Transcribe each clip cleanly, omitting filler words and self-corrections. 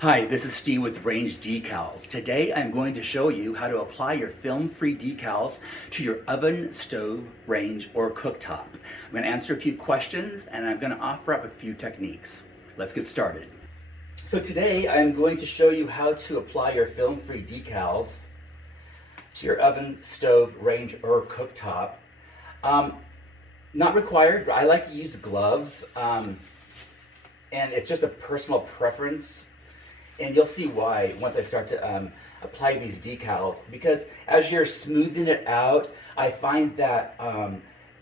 Hi, this is Steve with Range Decals. Today I'm going to show you how to apply your film-free decals to your oven, stove, range, or cooktop. I'm going to answer a few questions and I'm going to offer up a few techniques. Let's get started. So today I'm going to show you how to apply your film-free decals to your oven, stove, range, or cooktop. Not required. I like to use gloves, and it's just a personal preference. And you'll see why once I start to apply these decals, because as you're smoothing it out, I find that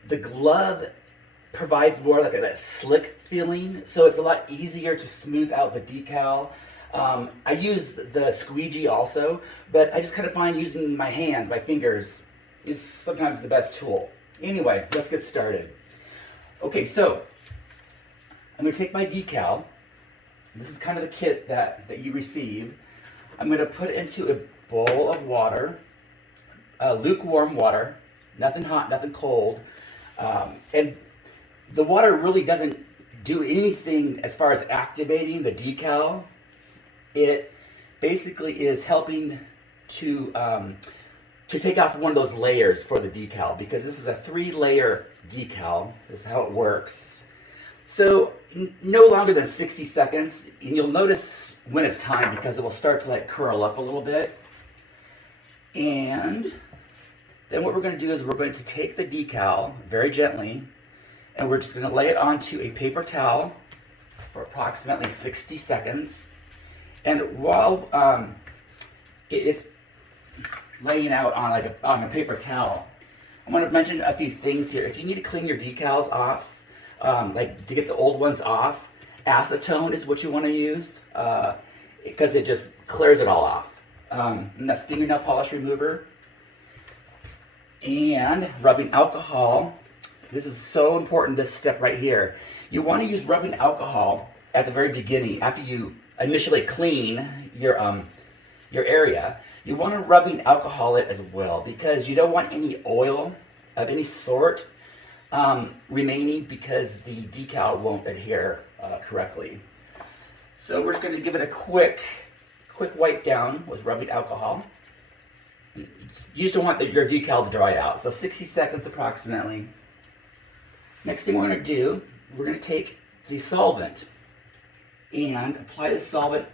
the glove provides more like that slick feeling, so it's a lot easier to smooth out the decal. I use the squeegee also, but I just kind of find using my hands, my fingers, is sometimes the best tool. Anyway, let's get started. Okay, so I'm going to take my decal. This is kind of the kit that you receive. I'm going to put it into a bowl of water, lukewarm water, nothing hot, nothing cold. And the water really doesn't do anything as far as activating the decal. It basically is helping to take off one of those layers for the decal, because this is a 3-layer decal. This is how it works. So no longer than 60 seconds, and you'll notice when it's time because it will start to like curl up a little bit. And then what we're going to do is we're going to take the decal very gently, and we're just going to lay it onto a paper towel for approximately 60 seconds. And while it is laying out on a paper towel, I want to mention a few things here. If you need to clean your decals off, like to get the old ones off, acetone is what you want to use, because it just clears it all off. And that's fingernail polish remover. And rubbing alcohol. This is so important, this step right here. You want to use rubbing alcohol at the very beginning, after you initially clean your area. You want to rubbing alcohol it as well, because you don't want any oil of any sort remaining, because the decal won't adhere correctly. So we're just going to give it a quick wipe down with rubbing alcohol. You just don't want your decal to dry out. So 60 seconds approximately. Next thing we're going to do, we're going to take the solvent and apply the solvent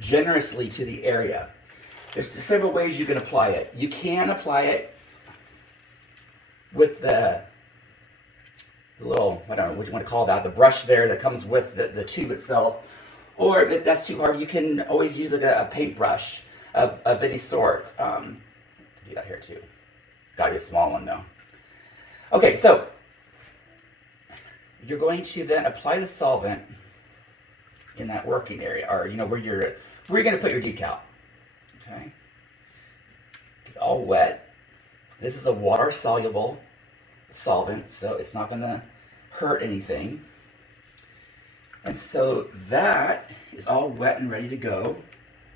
generously to the area. There's several ways you can apply it. You can apply it with the little, I don't know what you want to call that, the brush there that comes with the tube itself. Or if that's too hard, you can always use like a paintbrush of any sort. Do that here too. Gotta be a small one though. Okay, so you're going to then apply the solvent in that working area, or where you're going to put your decal. Okay, get all wet. This is a water-soluble solvent, so it's not going to hurt anything. And so that is all wet and ready to go.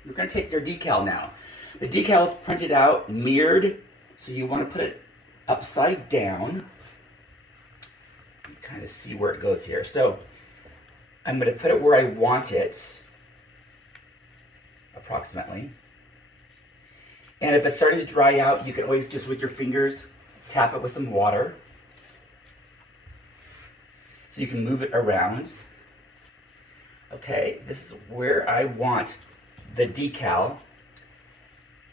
We're going to take your decal now. The decal is printed out, mirrored, so you want to put it upside down. You kind of see where it goes here. So I'm going to put it where I want it, approximately. And if it's starting to dry out, you can always just with your fingers tap it with some water. So you can move it around. Okay, this is where I want the decal.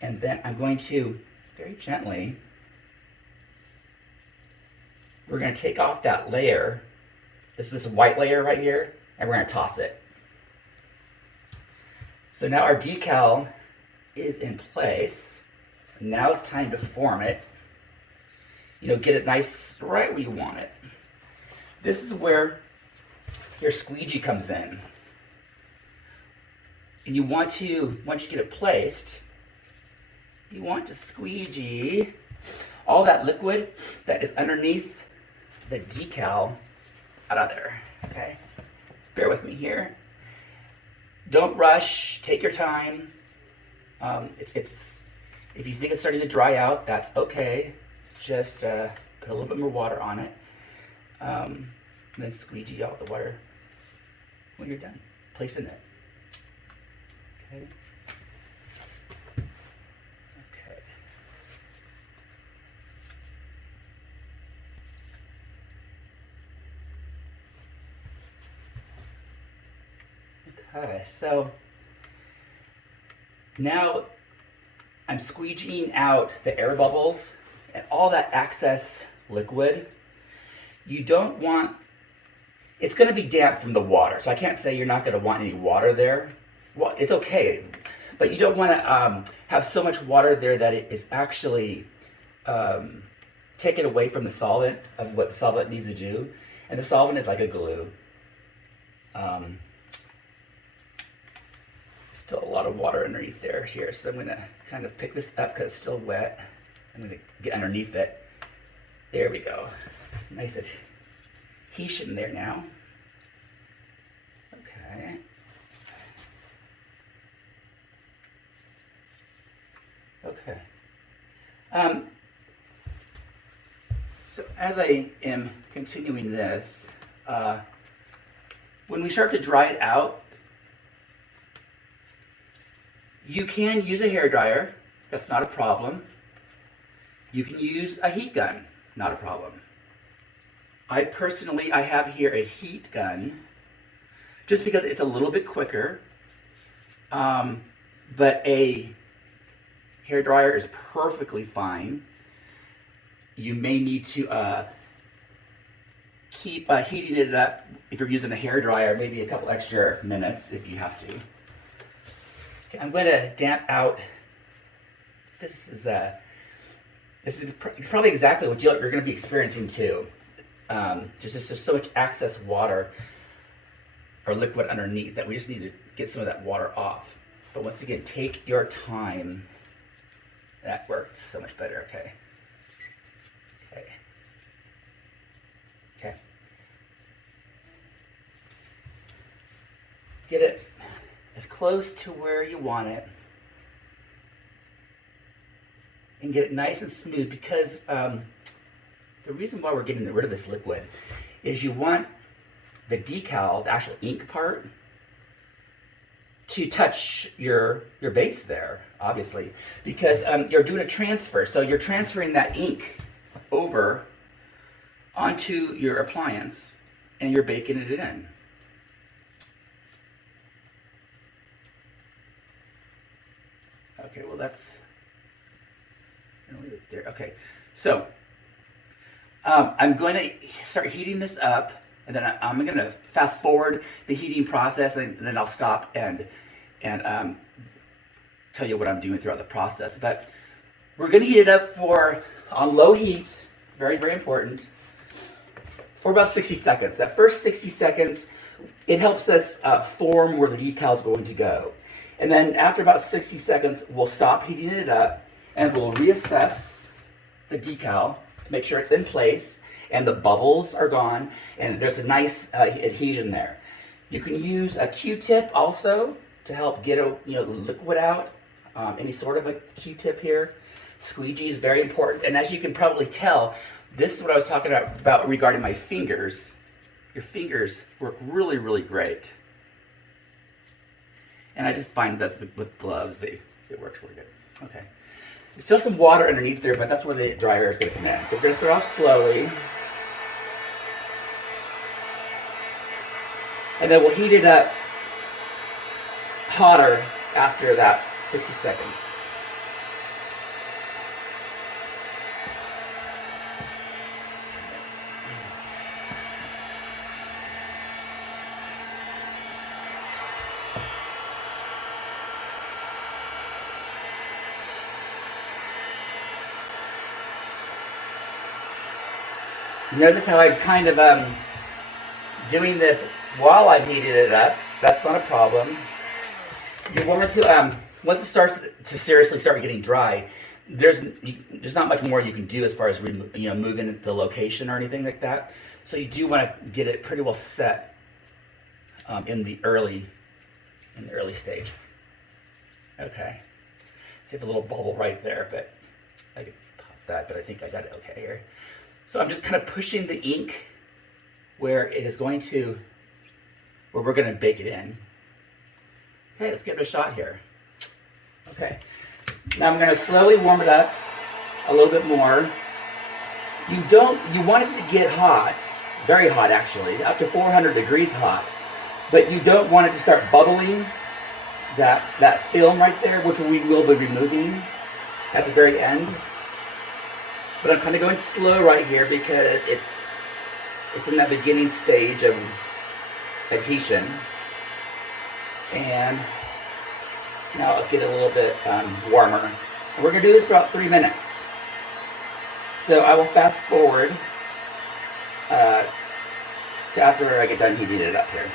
And then I'm going to, very gently, we're going to take off that layer, this white layer right here, and we're going to toss it. So now our decal is in place. Now it's time to form it. Get it nice right where you want it. This is where your squeegee comes in. And you want to, once you get it placed, you want to squeegee all that liquid that is underneath the decal out of there. Okay? Bear with me here. Don't rush. Take your time. If you think it's starting to dry out, that's okay. Just put a little bit more water on it. And then squeegee out the water when you're done. Place in it. Okay. Okay. Okay, so now I'm squeegeeing out the air bubbles and all that excess liquid. You don't want, it's going to be damp from the water, so I can't say you're not going to want any water there. Well, it's okay, but you don't want to have so much water there that it is actually taken away from the solvent of what the solvent needs to do. And the solvent is like a glue. Still a lot of water underneath there here, so I'm going to kind of pick this up because it's still wet. I'm going to get underneath it. There we go. Nice adhesion there now. Okay. Okay. So as I am continuing this, when we start to dry it out, you can use a hairdryer. That's not a problem. You can use a heat gun. Not a problem. I have here a heat gun just because it's a little bit quicker. But a hairdryer is perfectly fine. You may need to keep heating it up if you're using a hairdryer, maybe a couple extra minutes if you have to. Okay, I'm going to damp out. This is probably exactly what you're going to be experiencing too. Just so much excess water or liquid underneath that we just need to get some of that water off. But once again, take your time. That works so much better. Okay. Okay. Okay. Get it as close to where you want it. And get it nice and smooth, because the reason why we're getting rid of this liquid is you want the decal, the actual ink part, to touch your base there, obviously, because you're doing a transfer. So you're transferring that ink over onto your appliance and you're baking it in. Okay, well that's there. Okay, so I'm going to start heating this up, and then I'm going to fast forward the heating process, and then I'll stop and tell you what I'm doing throughout the process. But we're going to heat it up on low heat, very, very important, for about 60 seconds. That first 60 seconds, it helps us form where the decal is going to go. And then after about 60 seconds, we'll stop heating it up, and we'll reassess the decal, make sure it's in place, and the bubbles are gone, and there's a nice adhesion there. You can use a Q-tip also to help get liquid out. Any sort of a Q-tip here. Squeegee is very important, and as you can probably tell, this is what I was talking about regarding my fingers. Your fingers work really, really great. And I just find that with gloves, it works really good. Okay. There's still some water underneath there, but that's where the dryer is going to come in. So we're going to start off slowly. And then we'll heat it up hotter after that 60 seconds. Notice how I'm kind of doing this while I'm heating it up. That's not a problem. You want to, once it starts to seriously start getting dry, there's not much more you can do as far as moving the location or anything like that. So you do want to get it pretty well set in the early stage. Okay. See, I have a little bubble right there, but I could pop that, but I think I got it okay here. So I'm just kind of pushing the ink where we're going to bake it in. Okay, let's give it a shot here. Okay, now I'm going to slowly warm it up a little bit more. You want it to get hot, very hot actually, up to 400 degrees hot, but you don't want it to start bubbling that film right there, which we will be removing at the very end. But I'm kind of going slow right here because it's in that beginning stage of adhesion. And now I'll get a little bit warmer. And we're going to do this for about 3 minutes. So I will fast forward to after I get done heating it up here.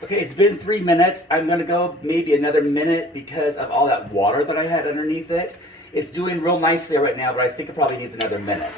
Okay, it's been 3 minutes. I'm gonna go maybe another minute because of all that water that I had underneath it. It's doing real nicely right now, but I think it probably needs another minute.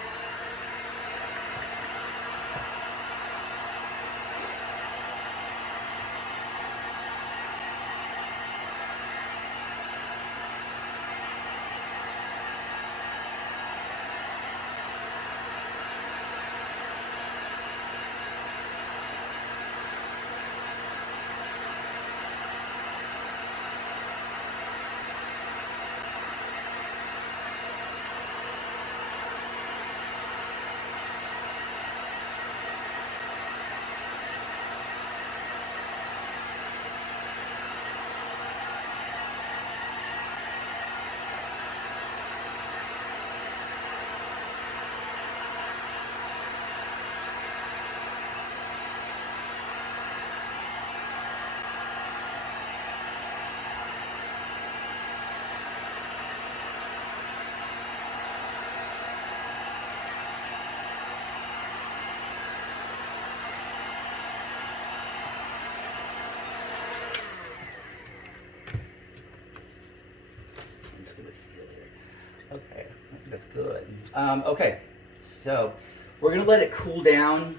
That's good. Okay, so we're gonna let it cool down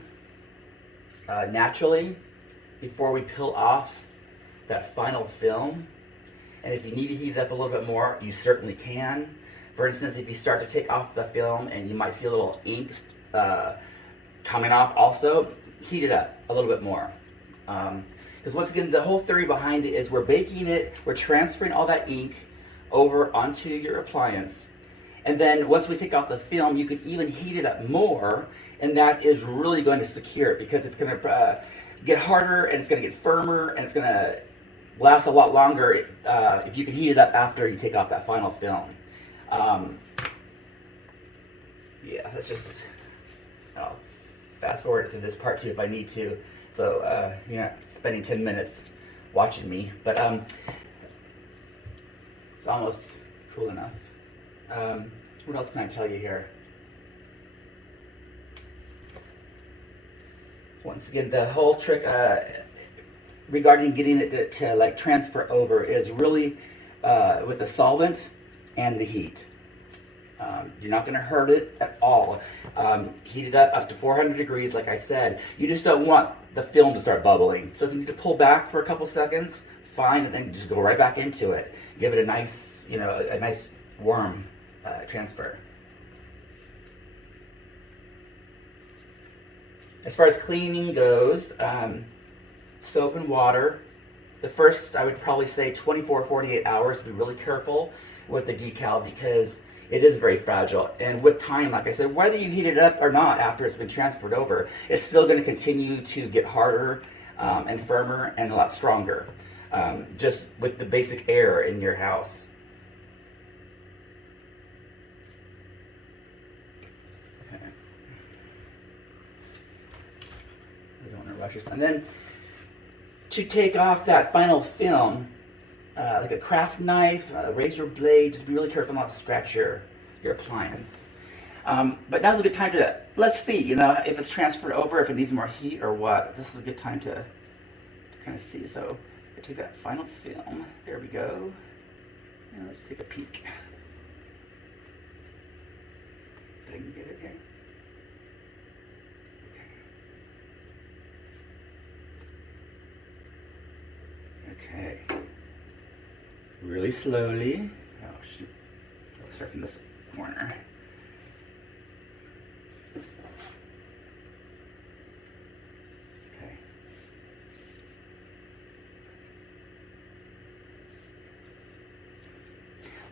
naturally before we peel off that final film. And if you need to heat it up a little bit more, you certainly can. For instance, if you start to take off the film and you might see a little ink coming off also, heat it up a little bit more. Because once again, the whole theory behind it is we're baking it, we're transferring all that ink over onto your appliance. And then once we take off the film, you can even heat it up more, and that is really going to secure it because it's going to get harder and it's going to get firmer and it's going to last a lot longer if you can heat it up after you take off that final film. Yeah, let's just fast forward to this part too if I need to, so you're not spending 10 minutes watching me, but it's almost cool enough. What else can I tell you here? Once again, the whole trick regarding getting it to like transfer over is really with the solvent and the heat. You're not going to hurt it at all. Heat it up to 400 degrees, like I said. You just don't want the film to start bubbling. So if you need to pull back for a couple seconds, fine, and then just go right back into it. Give it a nice, a nice warm transfer. As far as cleaning goes, soap and water. The first, I would probably say 24, 48 hours. Be really careful with the decal because it is very fragile. And with time, like I said, whether you heat it up or not after it's been transferred over, it's still going to continue to get harder and firmer and a lot stronger, just with the basic air in your house. Okay. I don't want to rush this. And then to take off that final film, like a craft knife, a razor blade, just be really careful not to scratch your appliance. But now's a good time to, let's see, if it's transferred over, if it needs more heat or what. This is a good time to kind of see. So I take that final film, there we go, and let's take a peek. If I can get it here. Okay. Really slowly. Oh shoot. Let's start from this corner. Okay.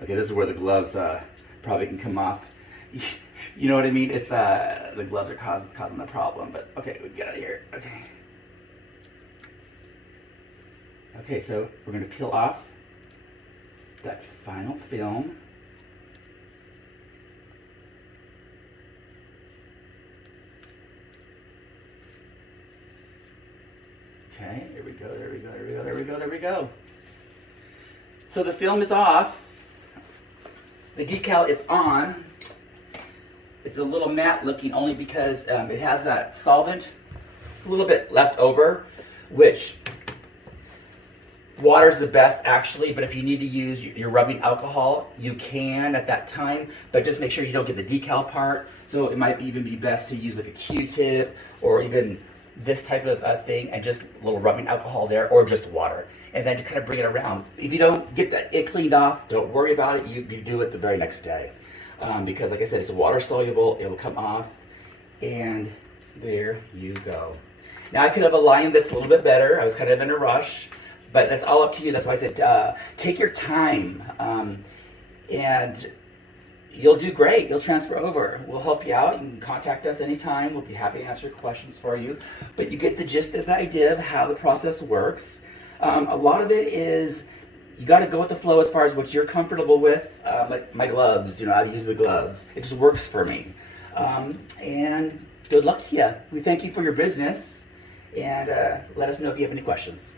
Okay, this is where the gloves probably can come off. You know what I mean? It's the gloves are causing the problem, but okay, we got it here. Okay. Okay, so we're going to peel off that final film. Okay, there we go, there we go, there we go, there we go, there we go. So the film is off. The decal is on. It's a little matte looking only because it has that solvent a little bit left over, which water is the best actually, but if you need to use your rubbing alcohol, you can at that time, but just make sure you don't get the decal part. So it might even be best to use like a Q-tip or even this type of thing and just a little rubbing alcohol there or just water. And then to kind of bring it around. If you don't get it cleaned off, don't worry about it. You do it the very next day. Because like I said, it's water soluble, it'll come off, and there you go. Now I could have aligned this a little bit better. I was kind of in a rush. But that's all up to you. That's why I said take your time, and you'll do great. You'll transfer over. We'll help you out. You can contact us anytime. We'll be happy to answer questions for you. But you get the gist of the idea of how the process works. A lot of it is you got to go with the flow as far as what you're comfortable with. Like my gloves, I use the gloves. It just works for me. And good luck to you. We thank you for your business, and let us know if you have any questions.